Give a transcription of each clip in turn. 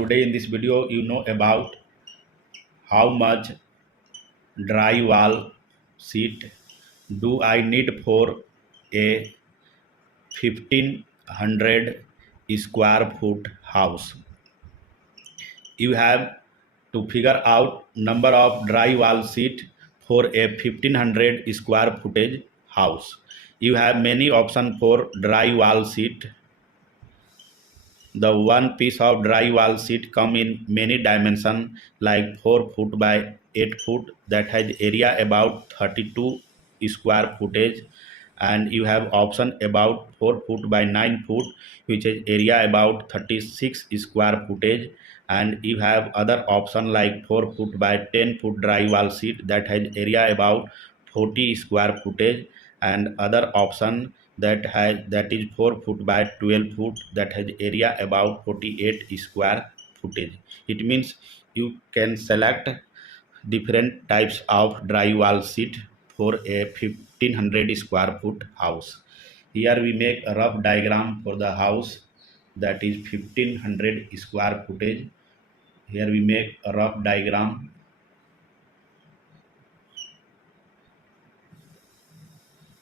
today in this video you know about how much drywall sheet do I need for a 1500 square foot house. You have to figure out number of drywall sheet for a 1500 square footage house. You have many options for drywall sheet. The one piece of drywall sheet come in many dimensions like 4 foot by 8 foot that has area about 32 square footage, and you have option about 4 foot by 9 foot which is area about 36 square footage, and you have other option like 4 foot by 10 foot drywall sheet that has area about 40 square footage, and other option that is 4 foot by 12 foot that has area about 48 square footage. It means you can select different types of drywall sheet for a 1500 square foot house. Here we make a rough diagram for the house that is 1500 square footage. Here we make a rough diagram.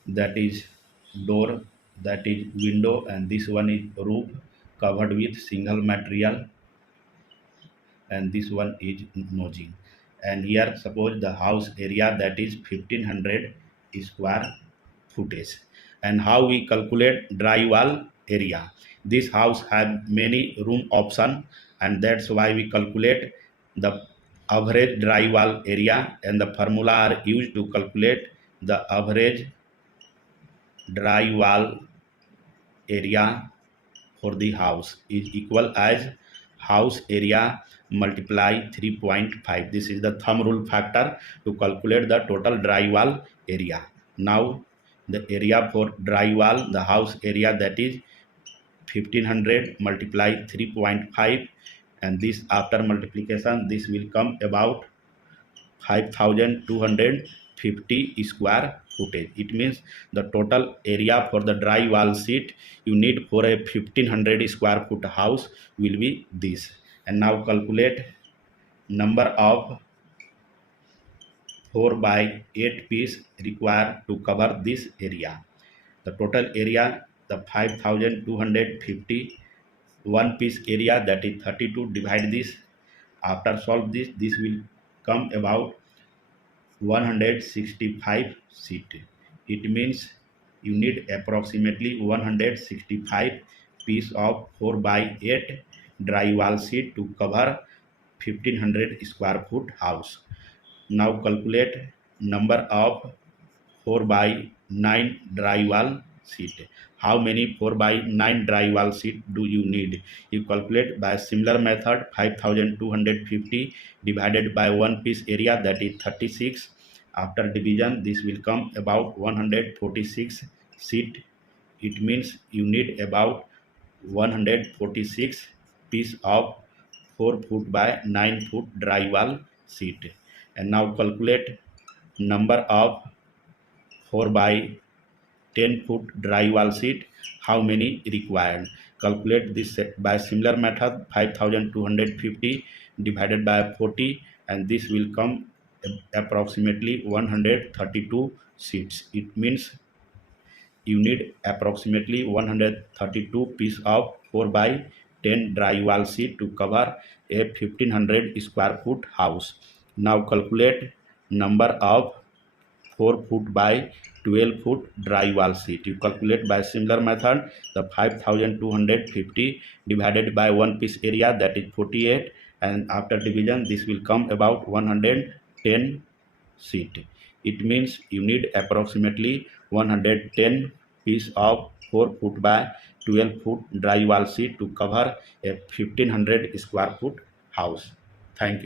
That is door, that is window, and this one is roof covered with single material, and this one is notching. And here suppose the house area that is 1500 square footage. And how we calculate drywall area? This house has many room option, and that's why we calculate the average drywall area, and the formula are used to calculate the average drywall area for the house is equal as house area multiply 3.5. This is the thumb rule factor to calculate the total drywall area. Now the area for drywall, the house area that is 1500 multiply 3.5, and this after multiplication this will come about 5250 square footage. It means the total area for the drywall sheet you need for a 1500 square foot house will be this. And now calculate number of 4 by 8 piece required to cover this area. The total area, the 5250, one piece area that is 32, divide this. After solve this will come about 165 sheet. It means you need approximately 165 piece of 4 by 8 drywall sheet to cover 1500 square foot house. Now calculate number of 4 by 9 drywall sheet. How many 4 by 9 drywall sheet do you need? You calculate by similar method. 5250 divided by one piece area that is 36. After division this will come about 146 sheet. It means you need about 146 piece of 4 foot by 9 foot drywall sheet. And now calculate number of 4 by 10 foot drywall sheet. How many required? Calculate this by similar method. 5250 divided by 40, and this will come approximately 132 sheets. It means you need approximately 132 piece of 4 by 10 drywall sheet to cover a 1500 square foot house. Now calculate number of 4 foot by 12 foot drywall sheet. You calculate by similar method. The 5250 divided by one piece area that is 48, and after division this will come about 110 sheet. It means you need approximately 110 piece of 4 foot by 12 foot drywall sheet to cover a 1500 square foot house. Thank you.